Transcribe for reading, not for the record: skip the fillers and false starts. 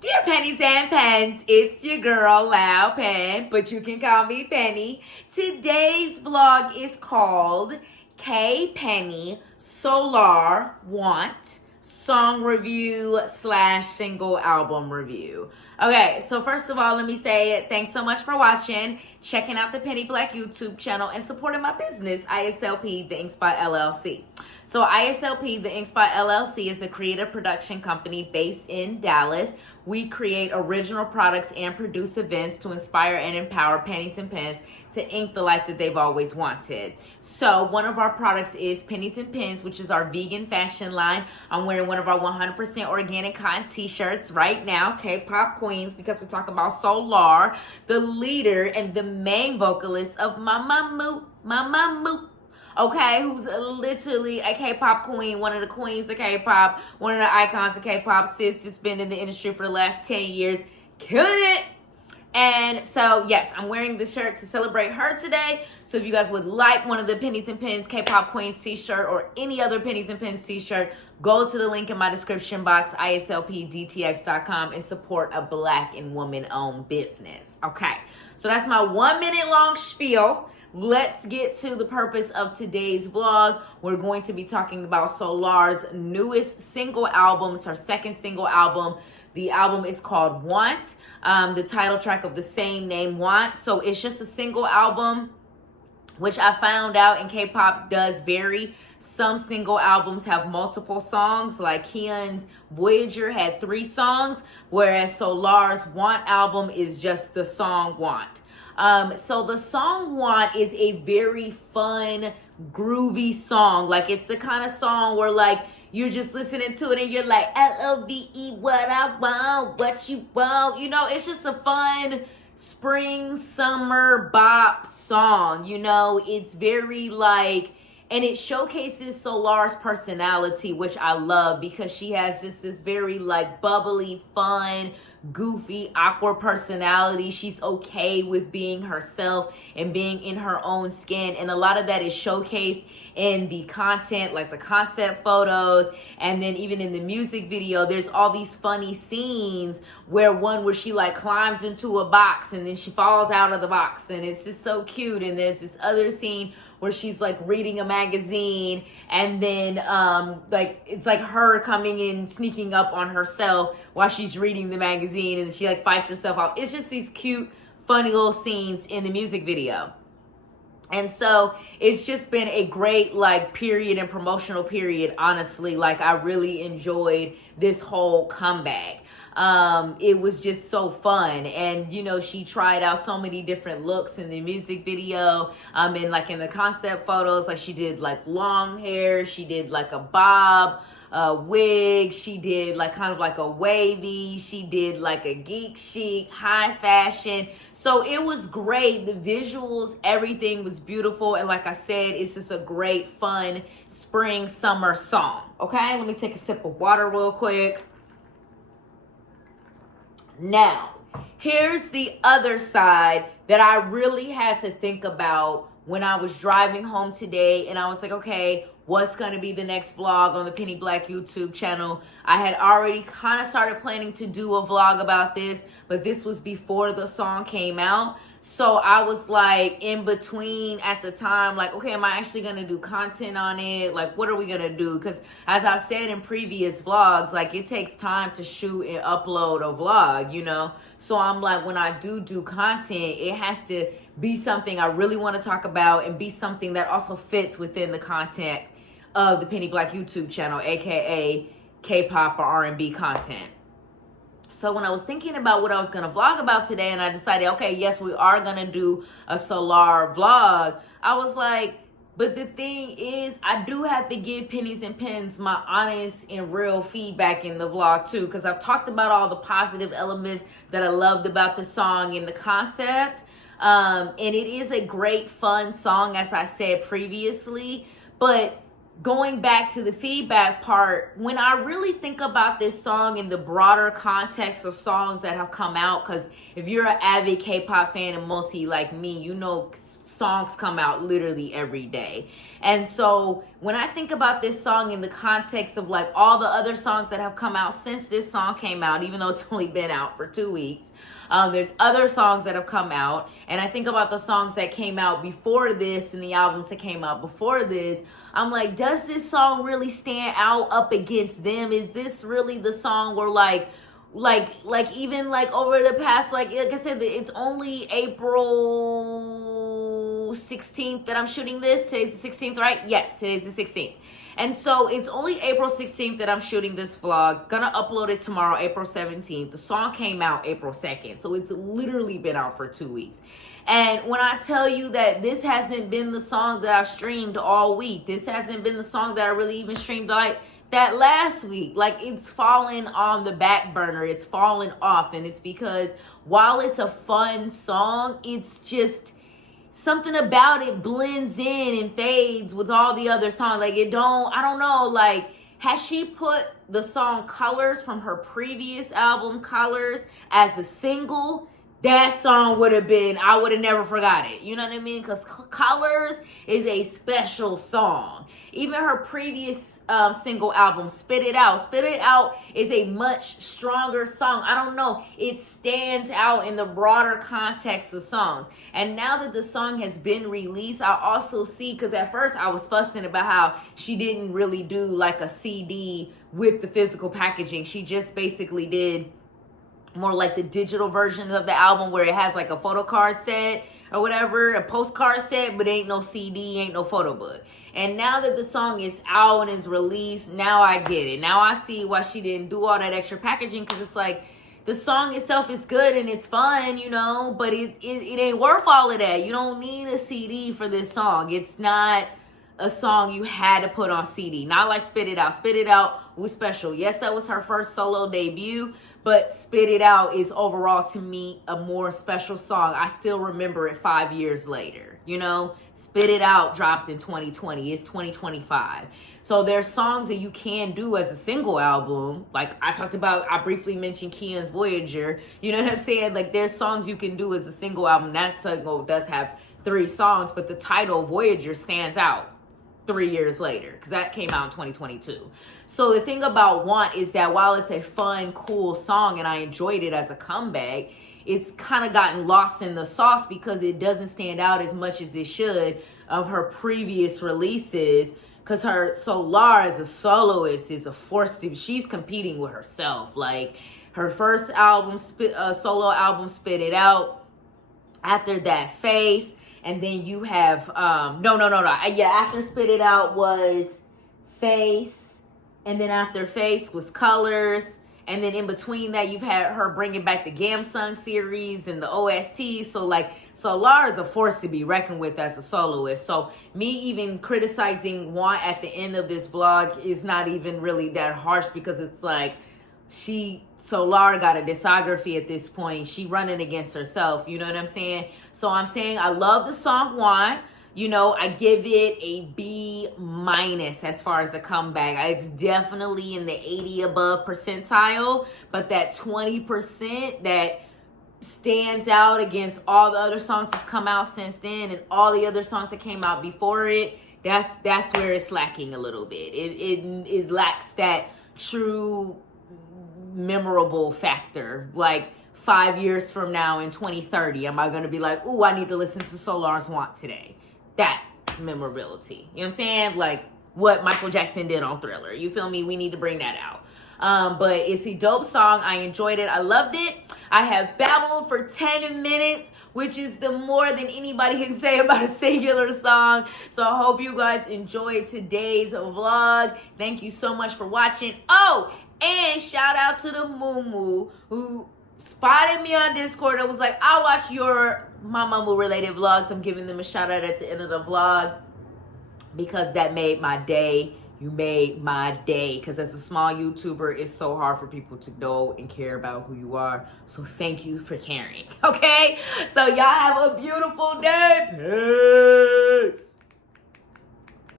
Dear Pennies and Pens, it's your girl, Loud Pen, but you can call me Penny. Today's vlog is called K Penny Solar Want Song Review / Single Album Review. Okay, so first of all, let me say thanks so much for watching, checking out the Penny Black YouTube channel, and supporting my business, ISLP, The Ink Spot LLC. So ISLP, The Ink Spot LLC, is a creative production company based in Dallas. We create original products and produce events to inspire and empower pennies and pens to ink the life that they've always wanted. So one of our products is Pennies and Pens, which is our vegan fashion line. I'm wearing one of our 100% organic cotton t-shirts right now, K-pop queens, because we're talking about Solar, the leader and the main vocalist of Mamamoo, okay, who's literally a K-pop queen, one of the queens of K-pop, one of the icons of K-pop. Sis just been in the industry for the last 10 years, killing it. And so, yes, I'm wearing the shirt to celebrate her today. So if you guys would like one of the Pennies and Pens K-pop Queens t-shirt or any other Pennies and Pens t-shirt, go to the link in my description box, islpdtx.com, and support a Black and woman-owned business. Okay, so that's my 1 minute long spiel. Let's get to the purpose of today's vlog. We're going to be talking about Solar's newest single album. It's her second single album. The album is called Want, the title track of the same name, Want. So it's just a single album, which I found out in K-pop does vary. Some single albums have multiple songs, like Hyun's Voyager had 3 songs, whereas Solar's Want album is just the song Want. So the song Want is a very fun, groovy song. Like, it's the kind of song where, like, you're just listening to it and you're like, L-O-V-E, what I want, what you want. You know, it's just a fun spring, summer bop song. You know, it's very like, and it showcases Solar's personality, which I love, because she has just this very like bubbly, fun, goofy, awkward personality. She's okay with being herself and being in her own skin. And a lot of that is showcased in the content, like the concept photos, and then even in the music video, there's all these funny scenes where she like climbs into a box and then she falls out of the box, and it's just so cute. And there's this other scene where she's like reading a magazine, and then like it's like her coming in, sneaking up on herself while she's reading the magazine, and she like fights herself off. It's just these cute, funny little scenes in the music video. And so it's just been a great like period and promotional period, honestly. Like, I really enjoyed this whole comeback. It was just so fun. And, you know, she tried out so many different looks in the music video. And like in the concept photos, like she did like long hair, she did like a bob, wig, she did like kind of like a wavy, she did like a geek chic, high fashion. So it was great. The visuals, everything was beautiful. And like I said, it's just a great, fun spring, summer song. Okay, let me take a sip of water real quick. Now, here's the other side that I really had to think about when I was driving home today, and I was like, okay, what's going to be the next vlog on the Penny Black YouTube channel? I had already kind of started planning to do a vlog about this, but this was before the song came out. So I was like in between at the time, like, okay, am I actually going to do content on it? Like, what are we going to do? Because as I've said in previous vlogs, like, it takes time to shoot and upload a vlog, you know? So I'm like, when I do content, it has to be something I really want to talk about and be something that also fits within the content of the Penny Black YouTube channel, aka K-pop or R&B content. So when I was thinking about what I was going to vlog about today, and I decided, okay, yes, we are going to do a Solar vlog, I was like, but the thing is, I do have to give Pennies and Pens my honest and real feedback in the vlog too, because I've talked about all the positive elements that I loved about the song and the concept. And it is a great, fun song, as I said previously, but going back to the feedback part, when I really think about this song in the broader context of songs that have come out, because if you're an avid K-pop fan and multi like me, you know songs come out literally every day. And so when I think about this song in the context of like all the other songs that have come out since this song came out, even though it's only been out for 2 weeks, there's other songs that have come out. And I think about the songs that came out before this and the albums that came out before this. I'm like, does this song really stand out up against them? Is this really the song where like even like over the past, like I said, it's only April 16th that I'm shooting this. Today's the 16th, right? Yes, today's the 16th. And so it's only April 16th that I'm shooting this vlog. Gonna upload it tomorrow, April 17th. The song came out April 2nd. So it's literally been out for 2 weeks. And when I tell you that this hasn't been the song that I've streamed all week, this hasn't been the song that I really even streamed like that last week. Like, it's fallen on the back burner. It's fallen off. And it's because while it's a fun song, it's just something about it blends in and fades with all the other songs. Like, I don't know, like, has she put the song Colors from her previous album, Colors, as a single, that song would have been, I would have never forgot it. You know what I mean? Because Colors is a special song. Even her previous single album, Spit It Out. Spit It Out is a much stronger song. I don't know. It stands out in the broader context of songs. And now that the song has been released, I also see, because at first I was fussing about how she didn't really do like a CD with the physical packaging. She just basically did more like the digital version of the album where it has like a photo card set or whatever, a postcard set, but ain't no CD, ain't no photo book. And now that the song is out and is released, now I get it. Now I see why she didn't do all that extra packaging, because it's like the song itself is good and it's fun, you know, but it ain't worth all of that. You don't need a CD for this song. It's not a song you had to put on CD. Not like Spit It Out. Spit It Out was special. Yes, that was her first solo debut, but Spit It Out is overall to me a more special song. I still remember it 5 years later. You know, Spit It Out dropped in 2020. It's 2025. So there's songs that you can do as a single album. Like I briefly mentioned Kian's Voyager. You know what I'm saying? Like there's songs you can do as a single album. That single does have 3 songs, but the title Voyager stands out 3 years later, because that came out in 2022. So the thing about Want is that while it's a fun, cool song and I enjoyed it as a comeback, it's kind of gotten lost in the sauce because it doesn't stand out as much as it should of her previous releases, because her Solar as a soloist is a force to, she's competing with herself. Like her first album, solo album, Spit It Out. After that, Face. And then you have, after Spit It Out was Face. And then after Face was Colors. And then in between that, you've had her bringing back the Gamsung series and the OST. So, like, Solar is a force to be reckoned with as a soloist. So, me even criticizing Want at the end of this vlog is not even really that harsh, because it's like, Solar got a discography at this point. She running against herself. You know what I'm saying? So I'm saying I love the song Want. You know, I give it a B- as far as the comeback. It's definitely in the 80 above percentile, but that 20% that stands out against all the other songs that's come out since then and all the other songs that came out before it, that's where it's lacking a little bit. It lacks that true memorable factor. Like 5 years from now in 2030, am I going to be like, ooh, I need to listen to Solar's Want today? That memorability. You know what I'm saying? Like what Michael Jackson did on Thriller. You feel me? We need to bring that out. But it's a dope song. I enjoyed it. I loved it. I have babbled for 10 minutes, which is the more than anybody can say about a singular song. So I hope you guys enjoyed today's vlog. Thank you so much for watching. Oh, and shout out to the Moo who spotted me on Discord. I was like, I'll watch your Mamamoo related vlogs. I'm giving them a shout out at the end of the vlog because that made my day. You made my day, because as a small YouTuber, it's so hard for people to know and care about who you are. So thank you for caring, okay? So y'all have a beautiful day. Peace.